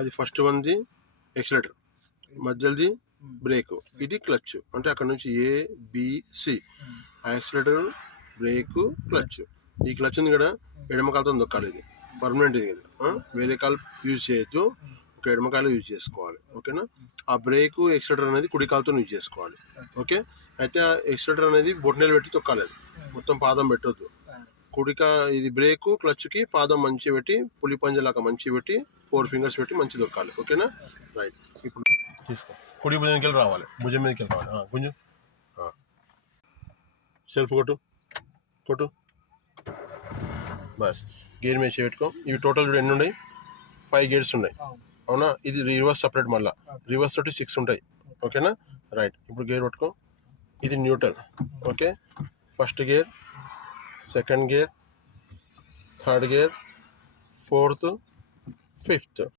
అది first వన్ది accelerator, మధ్యది break, ఇది clutch. అంటే అక్కడ నుంచి ABC, ఆ ఎక్సిలేటర్, బ్రేక్, క్లచ్. ఈ క్లచ్ ఉంది కదా, ఎడమ కాలుతో దొక్కాలి. ఇది పర్మనెంట్, ఇది వేరే కాలు యూజ్ చేయొద్దు, ఒక ఎడమ కాలు యూజ్ చేసుకోవాలి. ఓకేనా? ఆ బ్రేక్ ఎక్సిలేటర్ అనేది కుడి కాలుతో యూజ్ చేసుకోవాలి. ఓకే. అయితే ఆ ఎక్సిలేటర్ అనేది బొట్టనేలు పెట్టి తొక్కాలి. అది మొత్తం పాదం పెట్టొద్దు. ఇది బ్రేకు క్లచ్కి పాదం మంచి పెట్టి, పులి పంజలాగా మంచి పెట్టి, 4 ఫింగర్స్ పెట్టి మంచి దొక్కాలి. ఓకేనా? రైట్. ఇప్పుడు తీసుకో, కుడి భుజంకి వెళ్ళి రావాలి, భుజం మీదకి వెళ్ళి రావాలి. కొంచెం సెల్ఫ్ కొట్టు బస్. గేర్ మీద పెట్టుకో. ఇవి టోటల్ చూడు ఎన్ని ఉన్నాయి, 5 గేర్స్ ఉన్నాయి. అవునా? ఇది రివర్స్ సపరేట్, మళ్ళీ రివర్స్ తోటి 6 ఉంటాయి. ఓకేనా? రైట్. ఇప్పుడు గేర్ పట్టుకో. ఇది neutral. Okay. First gear, second gear, third gear, fourth, fifth.